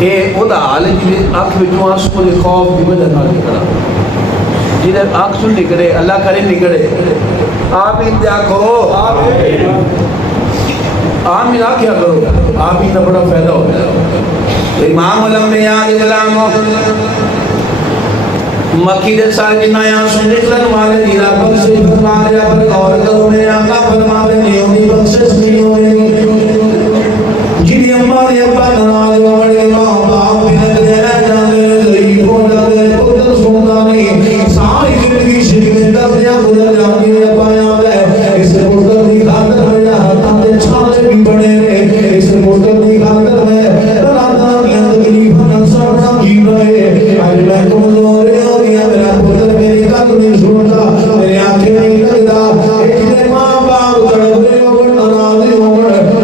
یہ وہ حال ہے جی اکھ بچوں آنسو دے خوف دی وجہ نال نکلا جی اکھ سن نکلے اللہ کرے نکلے آپ انتہا کرو آمین آکھیا کرو آمین کا بڑا فائدہ ہوتا ہے امام الانبیاء غلام مکی دے سال جنہ یہاں سن نکلن والے دیرہ بخشش فرمایا پر غور کرو میرے آقا فرمانے نہیں ہوگی بخشش نہیں ہوگی جنہی ہمارے ابا نراز وڑے ماں باپ بھی نگرے رہ جانے ضعیف ہو جانے پتر سنتا نہیں ساری زندگی شکل دریا گزر جاتی ہے پایا ہے اس پتر دی خاطر میں ہاتھاں دے چھالے بھی بڑے رہے اس پتر دی خاطر میں رانا کی تکلیف نہ سڑنا جی رہے آج میں کمزور میرا پتر میری گل نہیں سنتا میرے آنکھیں نہیں لگتا ایک ماں باپ تڑپ رہے ہو ناراض ہو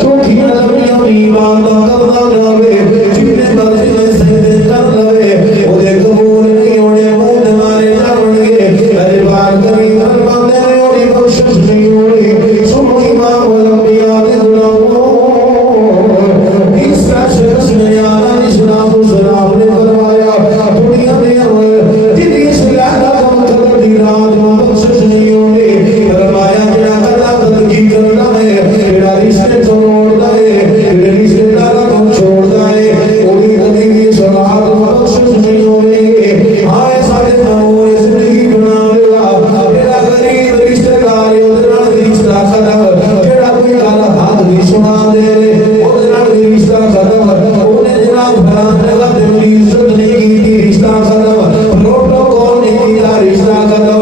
چوکھی نظریاں ایمان نہ کرنا جاوے جتنے مرضی میں سجدے کر لوے وہ دے قبول نہیں ہونے منہ مارے جاون گے ارے بار کریم فرماتے ہیں اور بخشش نہیں ہوئی سنو امام الانبیاء کے غلاموں اس کا شخص نے آنا اسلام و سلام نے فرمایا دنیا میں بخشش نہیں ہوگی فرمایا میرا اللہ ترقی کرنا ہے میرا رشتے چھوڑنا ہے میرے رشتے دارہ کو چھوڑنا ہے کوئی کبھی بھی سرات بخشش نہیں ہوگی آئے سارے ناموں زندگی بنا لیا میرا غریب رشتے داری ادھران رشتہ ختم جیڑا کوئی کالا ہاتھ نہیں سنا دے ادھران رشتہ ختم انہیں جناب بھران لگا دلی عزت نہیں کی رشتہ ختم روٹو کون نہیں کیا رشتہ ختم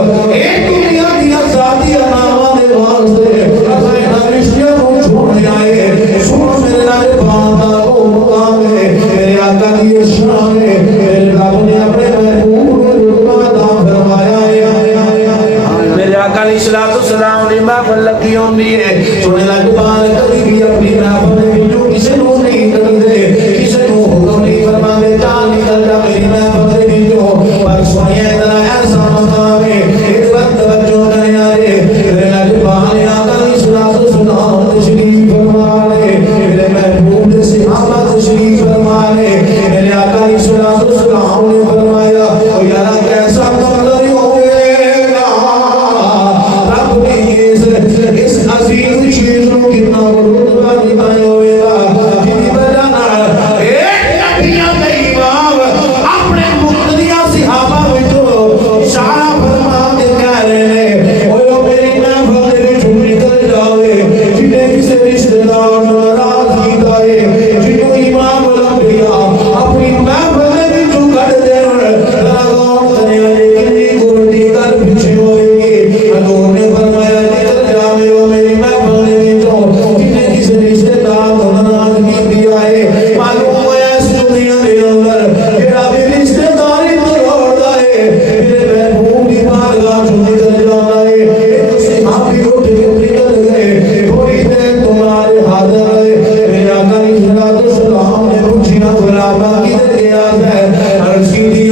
سونے لگ بار کبھی بھی اپنی محفل میں جو کسی نو نہیں کر دے کسی نو حکم نہیں فرما دے جان نکل جا میری محفل میں جو پر سونے اتنا ایسا مقام ہے ایک وقت بچوں کرنے آئے میرے لگ بار آقا کی سنا تشریف فرما لے میرے محبوب سے صحابہ تشریف فرما لے میرے آقا کی سنا نے فرمایا یارا کیسا قدر ہوئے گا رب نے اس عظیم چیز کو کتنا رتبہ دیا ہوئے گا جنہی بجانا ایک نبیہ کا امام اپنے مقتدیہ صحابہ میں جو اشارہ فرما کے کہہ رہے ہیں وہ میری محفل میں چھوڑ نکل جاوے جنہیں کسی رشتہ دار ناراض کیتا ہے جنہوں امام الانبیاء اپنی محفل میں جو کٹ دے لگاؤں کرنے والے کنی گردی کر پیچھے ہوئے گی حضور نے فرمایا نکل جاوے وہ میری محفل میں جو جنہیں کسی رشتہ دار ناراض کی دیا ہے معلوم ہوا اس دنیا میں اندر جڑا بھی رشتہ داری توڑتا ہے میرے محبوب کی بارگاہ جو نکل جانا ہے ایک صحابی اٹھ کے نکل گئے تھوڑی دیر تمہارے حاضر ہے میرے آقا علیہ السلام نے پوچھا غلامہ کدھر گیا ہے عرض کی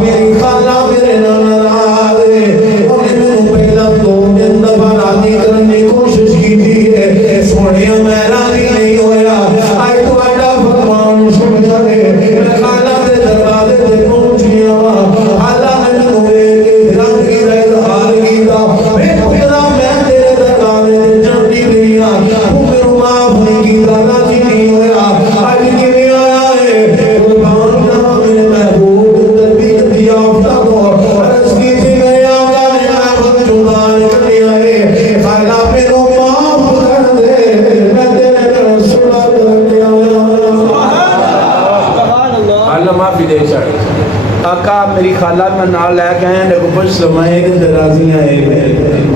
میری خالہ میرے ناراض ہے انہیں میں پہلا 2 دن دفعہ راضی کرنے کی کوشش کی تھی ہے سوڑیا میں راضی نہیں ہویا آئی تو ایڈا فرمان سن جائے میں خالہ دے دروازے دے پہنچیا خالہ میں نوے کے رنگ کی رہ حال کی دا میں پہلا میں تیرے دروازے دے جنٹی دیا تو میرے معاف نہیں کی دا راضی نہیں ہویا آج کی بھی آیا ہے قربان جہاں میرے محبوب تربیت دیا افتاد ہو عرض کی تھی میں آقا نے محبت چودان کرنی آئے خالہ میرے معاف کر دے میں تیرے رسولہ کرنی آیا اللہ معافی دے چاہے آقا میری خالہ میں نال لے کے آئے ہیں پچھ سمائے کہ درازیاں ہیں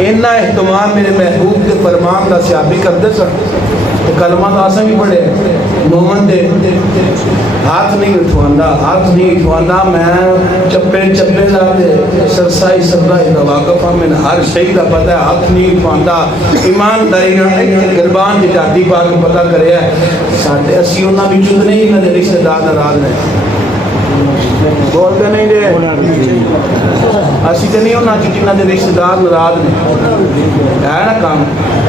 انہا احتمام میرے محبوب کے فرمان دا سیابی کر دے سر کلمہ تو آسا بھی پڑے مومن دے ہاتھ نہیں اٹھوانا میں چپے زیادے سرسائی سبرائی دا واقفہ میں ہر شہید پتہ ہے ہاتھ نہیں اٹھوانا ایمان دائینا گربان دی جاتی پاک پتہ کرے ہے ساتھے اسی انہا بھی چود نہیں انہا دے رشتہ دار ناراض ہے بولتے نہیں دے اسی تے نہیں ہونا جنہاں دے رشتہ دار ناراض نے ہے نا کام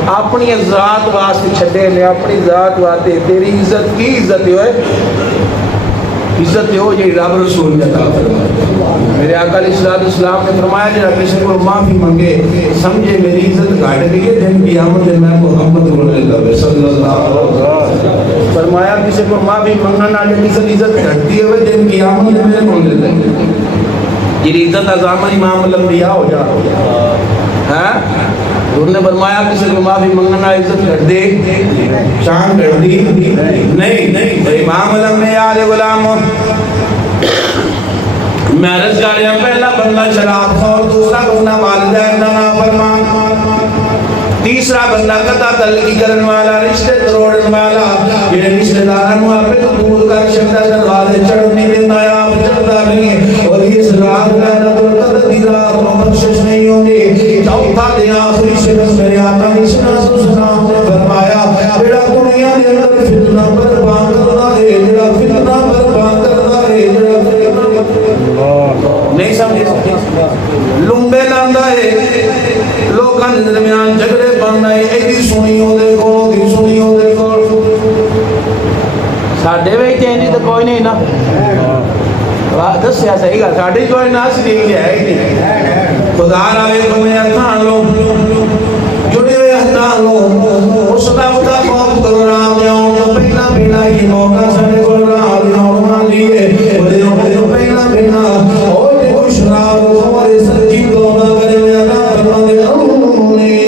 اپنی ذات واسطے چھڈے نے اپنی ذات واسطے تیری عزت کی عزت ہوئے عزت ہو جی رب رسول نے عطا فرمائی میرے آقا علیہ السلام نے فرمایا جڑا کسی کو معافی منگے سمجھے میری عزت گھٹ گئی ہے دن قیامت میں میں محمد صلی اللہ علیہ وسلم فرمایا کسی کو معافی منگنا نہ کسی کی عزت گھٹتی ہے دن قیامت میں میرے مانگ لیتے ہیں یہ عزت اعظم امام الانبیاء ہو جا ہاں انہوں نے فرمایا کسی کو معافی منگنا عزت گھٹ دے شان گھٹ دی نہیں امام الانبیاء علیہ غلام میں عرض کر رہا ہوں پہلا بندہ شراب خور دوسرا بندہ والدین نافرمان تیسرا بندہ قطع تعلقی کرن والا رشتے توڑن والا یہ رشتے داروں اپنے تو دور کر شکتا دروازے چڑھنے دینا ہے آپ چڑھتا نہیں ہے اور یہ رات لعنت القدر دی رات کو بخشش نہیں ہوگی چوتھا دن آخری شخص میرے آقا علیہ السلام نے فرمایا بیڑا دنیا دے اندر فتنہ برپا کرنا ہے جڑا فتنہ برپا کرنا ہے نہیں سمجھے لمبے لاندہ ہے لوکاں دے درمیان جھگڑے بننا ہے ایدی سنی ہو دے کولو دی سنی ہو دے کولو ساڈے وچ چینج تے کوئی نہیں نا دسیا صحیح گل ساڈے کوئی نہ سی ہے ہی نہیں خدا راوے تمہیں ہتھاں لو جڑے ہوئے ہتھاں لو اس دا خوف کرو رام جاؤں تو پہلا پہلا یہ موقع ساڈے کول رام جاؤں مان لیے پہلا پہلا اور کوئی شراب ہمارے سچی دونا کرے اللہ فرماتے اللہ غفور رحیم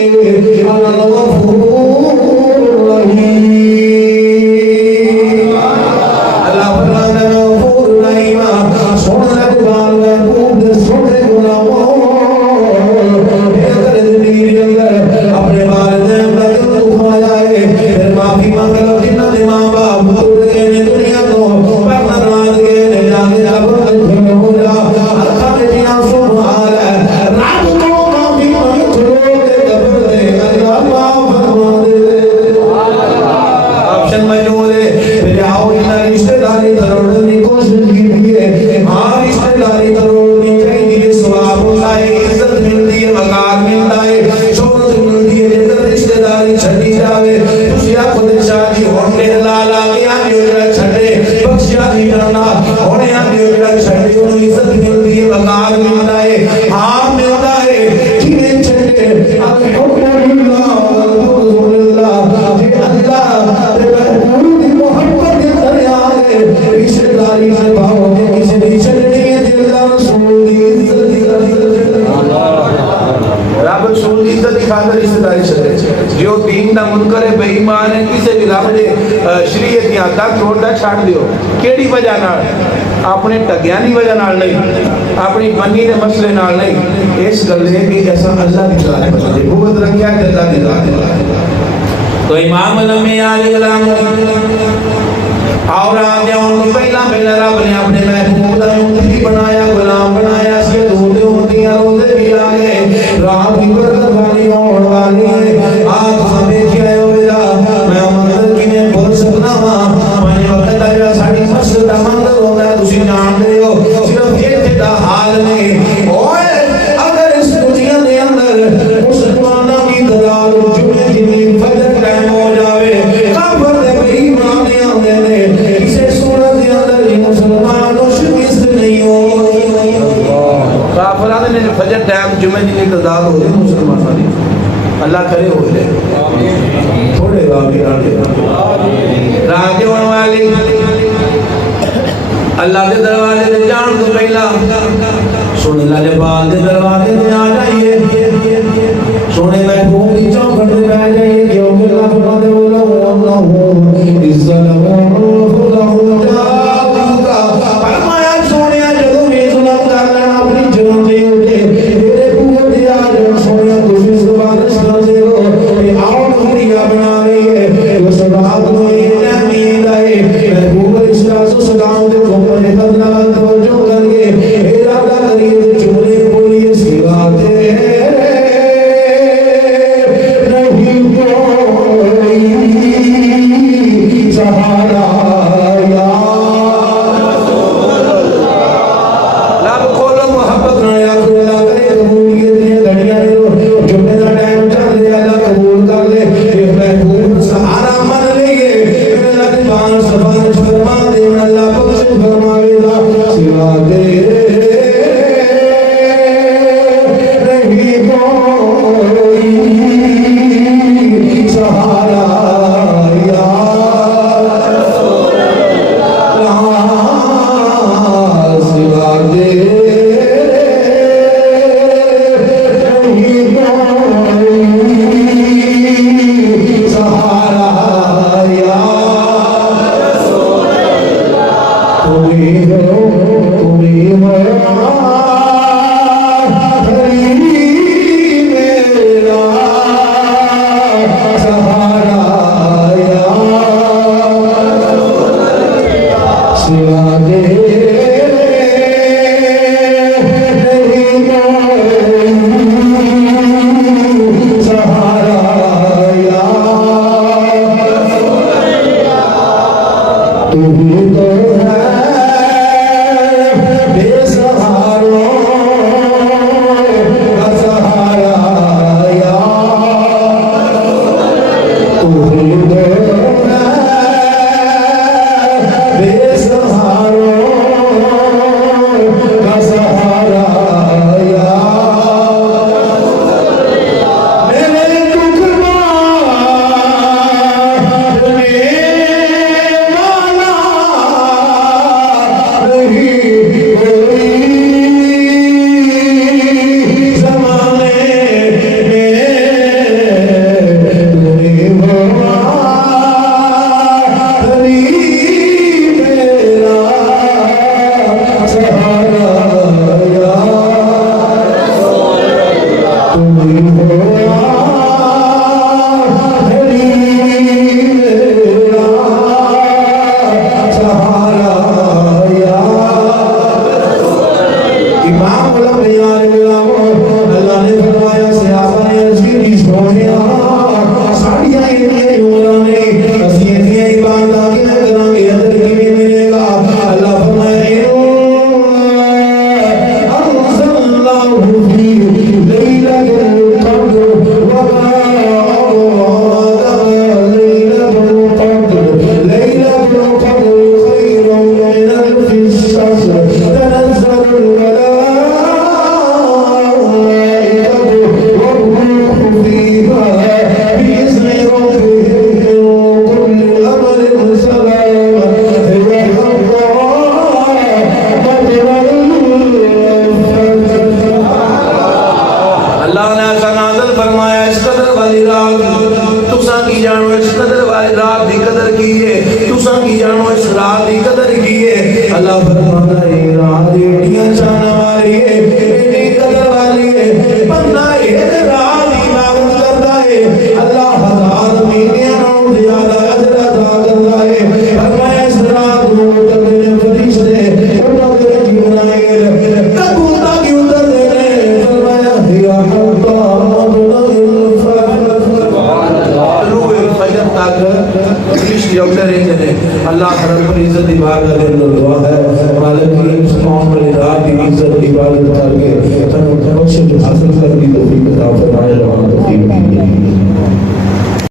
اللہ فرماتا ہے غفور رحیم سن لگ بال میں خوب سن گناہوں اگر زندگی اندر اپنے والدین کا دل دکھایا ہے پھر معافی مانگ لو جنہ دے ماں باپ بزرگ گئے نے دنیا تو پر ناراض گئے نے جانے جب ہو جا اکھا میں جیاں سبحان ہے رب کو معافی مانگ لو کہ قبر دے اللہ معاف فرما دے آپشن موجود ہے پھر آؤ ان رشتہ داری توڑنے کی کوشش کی ہے ہاں رشتہ داری توڑنی چاہیے ثواب ہوتا ہے عزت ملتی ہے وقار ملتا ہے شہرت ملتی ہے لیکن رشتہ داری چھڑی جاوے خوشیاں خود شادی ہونے لالا کیا جو جڑا چھڑے بخشیا نہیں کرنا ہونے آ جو جڑا چھڑے انہوں عزت ملتی ہے وقار ملتا ہے ہاں ملتا ہے کھینے چھڑے الحمدللہ الحمدللہ اللہ محبت دریا ہے رشتہ داری سے بھاؤ کسی بھی چھڑنی ہے اللہ رسول دی عزت رب رسول دی عزت کی خاطر رشتہ داری چھڑے جو دین دا منکر ہے بے ایمان ہے کسی بھی رب دے شریعت کی آتا چھوڑتا چھاڑ دیو کیڑی وجہ نال اپنے ٹگیانی وجہ نال نہیں اپنی بنی دے مسئلے نال نہیں اس گل ہے کہ ایسا اللہ کی ذات ہے قوت رکھیا کہ اللہ کی ذات ہے تو امام الانبیاء علیہ السلام اور آج ان پہلا پہلا رب نے اپنے محبوب کا منتخب بنایا غلام بنایا اس کے دودھ ہوتی ہیں روزے بھی آئے رات کی برکت والی اور والی آج ہمیں کیا ہے ویلا میں مندر کی میں بول سکنا میں وقت لگا ساڑی مسجد کا مندر ہوتا ہے تسی جان دے ہو صرف یہ تیدا حال نہیں اوئے اگر اس دنیا دے اندر مسلمانہ کی دلال جمعے جنہیں فجر ٹائم ہو جاوے کافر دے بے ایمان دے آنے دے اسے صورت دے اندر یہ مسلمانوں شکست نہیں ہو کافرہ دے فجر ٹائم جمعے جنہیں دلال ہو جائے مسلمانہ دے اللہ کرے ہو جائے تھوڑے باقی آنے راجے والی اللہ دے دروازے دے جان تو پہلا سونے لالے بال دے دروازے دے آ جائیے سونے محبوب کی چوکھٹ دے بہ جائیے کیونکہ اللہ فرما دے بولو اللہ الظلم فرمایا سونے جدوں میں ظلم کرنا اپنی جان دے اٹھے تیرے پورے دے آ جان سونے تسی سبارش کر دے ہو کہ آؤ دنیا بنا رہی ہے وہ سبات کو یہ امید ہے محبوب السلام دے نے بدلا توجہ کر کے ارادہ کریے چولے بولیے سوا دے نہیں کوئی سہارا یا پان سفارش فرما دے اللہ بخش فرماوے گا سوا تیرے نہیں کوئی سہارا یا رسول اللہ سوا تیرے نہیں کوئی سہارا یا رسول اللہ تمہیں ہو اللہ رب العزت عبادت دعا ہے مالک کی اس قوم میں رات کی عزت عبادت کر کے تنو بخش حاصل کرنے کی توفیق عطا فرمائے.